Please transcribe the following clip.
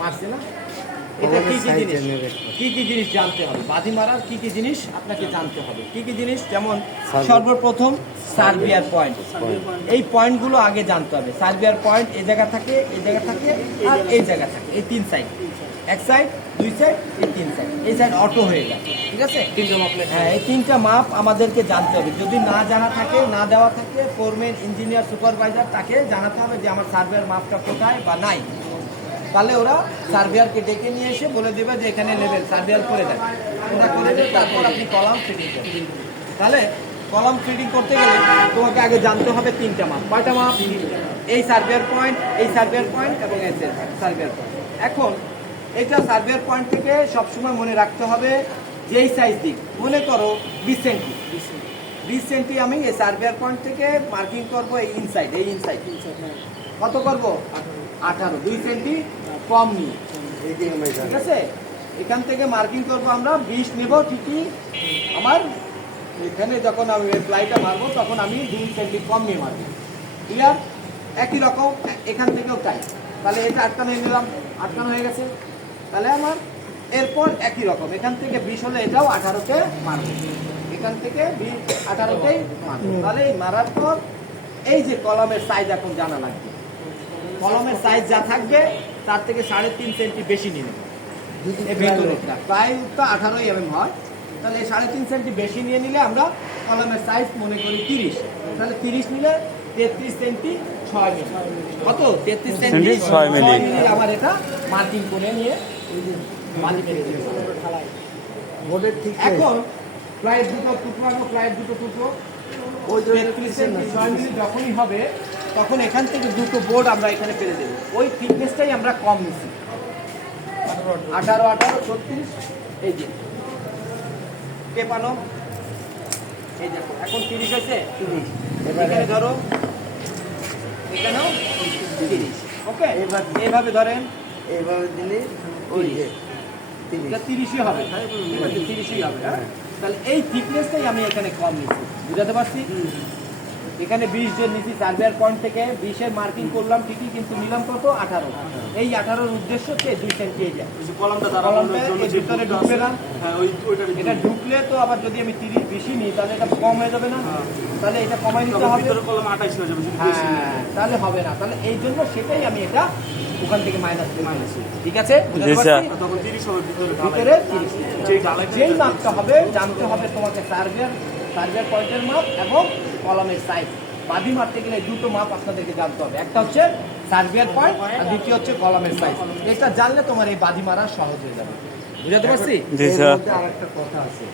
মারছে না? এটা কি কি জিনিস জানতে হবে, বাজি মারার কি কি জিনিস আপনাকে জানতে হবে, কি কি জিনিস, যেমন সর্বপ্রথম সার্ভিয়ার পয়েন্ট, এই পয়েন্টগুলো আগে জানতে হবে। সার্ভিয়ার পয়েন্ট এই জায়গা থাকে, এই জায়গা থাকে, আর এই জায়গা থাকে, এই তিন সাইড, এক সাইড, দুই সাইড, এই তিন সাইড, এই সাইড অটো হয়ে যায়, ঠিক আছে? হ্যাঁ, এই তিনটা মাপ আমাদেরকে জানতে হবে। যদি না জানা থাকে, না দেওয়া থাকে, ফোরম্যান, ইঞ্জিনিয়ার, সুপারভাইজার তাকে জানাতে হবে যে আমার সার্ভিয়ার মাপটা কোথায় বা নাই। তাহলে ওরা সার্ভিয়ারকে ডেকে নিয়ে এসে বলে দেবে যে এখানে নেবেন, সার্ভিয়ার করে দেন, ওরা করে দেবে। তারপর আপনি কলাম ফিটিং করবেন। তাহলে কলাম ফিটিং করতে গেলে তোমাকে আগে জানতে হবে তিনটা মাপ। কয়টা মাপ? এই সার্ভিয়ার পয়েন্ট, এই সার্ভিয়ার পয়েন্ট এবং এই সার্ভিয়ার পয়েন্ট। এখন এটা সার্ভিয়ার পয়েন্ট থেকে সবসময় মনে রাখতে হবে যেই সাইজ দিক, মনে করো 20 সেন্টি, 20 সেন্টি আমি এই সার্ভিয়ার পয়েন্ট থেকে মার্কিং করবো এই ইনসাইড, এই ইনসাইড কত করবো? 18, 2 সেন্টি কম নিয়ে, ঠিক আছে? এখান থেকে মার্কিং করবো আমরা 20 নেব, ঠিকই আমার এখানে যখন আমি প্লাইটা মারবো তখন আমি 2 সেন্টি কম নিয়ে মারবো, ক্লিয়ার? একই রকম এখান থেকেও তাই। তাহলে এটা আটকানো নিলাম, আটকানো হয়ে গেছে। তাহলে আমার এরপর একই রকম এখান থেকে 20 হলে এটাও 18তে মারবো, এখান থেকে 18তেই মারবো। তাহলে এই মারার পর এই যে কলমের সাইজ এখন জানা লাগবে। কলমের সাইজ যা থাকবে তার থেকে 3.5 সেন্টি বেশি নিয়ে নেবে। এই ভেতরেরটা প্রায় তো 18 mm হয়, তাহলে 3.5 সেন্টি বেশি নিয়ে নিলে আমরা কলমের সাইজ মনে করি 30, তাহলে 30 নিলে 33 সেন্টি 6 মিলি। কত? 33 সেন্টি 6 মিলি আমার এটা মার্কিং করে নিয়ে এখন প্রায় দুটো টুকরো, প্রায় দুটো টুকরো ওই 33 সেন্টি 6 মিলি যখনই হবে তখন এখান থেকে দুটো বোর্ড আমরা এখানে পেরে দেবো। ওই থিকনেসটাই আমরা কম নিচ্ছি, 18, 36, এই যে পেপানো, এই দেখো এখন 30 হয়েছে। এখানে ধরো, এখানেও 30, ওকে? এইভাবে ধরেন, এইভাবে দিলে ওই 30ই হবে, ঠিক আছে? 30ই হবে। হ্যাঁ, তাহলে এই থিকনেসটাই আমি এখানে কম নিচ্ছি, বুঝাতে পারছি? এখানে 20 যে নিচ্ছি সার্ভিয়ার পয়েন্ট থেকে 20-এর মার্কিং করলাম ঠিকই, কিন্তু নিলাম কত? 18। এই 18-র উদ্দেশ্য হচ্ছে 2 সেন্টি এই যায় কলমটা ভিতরে ঢুকবে না, এটা ঢুকলে তো আবার যদি আমি 30 বেশি নিই তাহলে এটা কম হয়ে যাবে না? তাহলে এটা কমাই নিতে হবে, হ্যাঁ, তাহলে হবে না। তাহলে এই জন্য সেটাই আমি এটা ওখান থেকে মাইনাস, ঠিক আছে? ভিতরে 30 যেই মাপটা হবে জানতে হবে তোমাকে সার্ভিয়ার পয়েন্টের মাপ এবং কলমের সাইজ। বাদি মারতে গেলে দুটো মাপ আপনাদেরকে জানতে হবে, একটা হচ্ছে সার্ভিয়ার পয়েন্ট আর দ্বিতীয় হচ্ছে কলমের সাইজ। এটা জানলে তোমার এই বাদি মারা সহজ হয়ে যাবে, বুঝতে পারছি? জি স্যার। আরেকটা কথা আছে।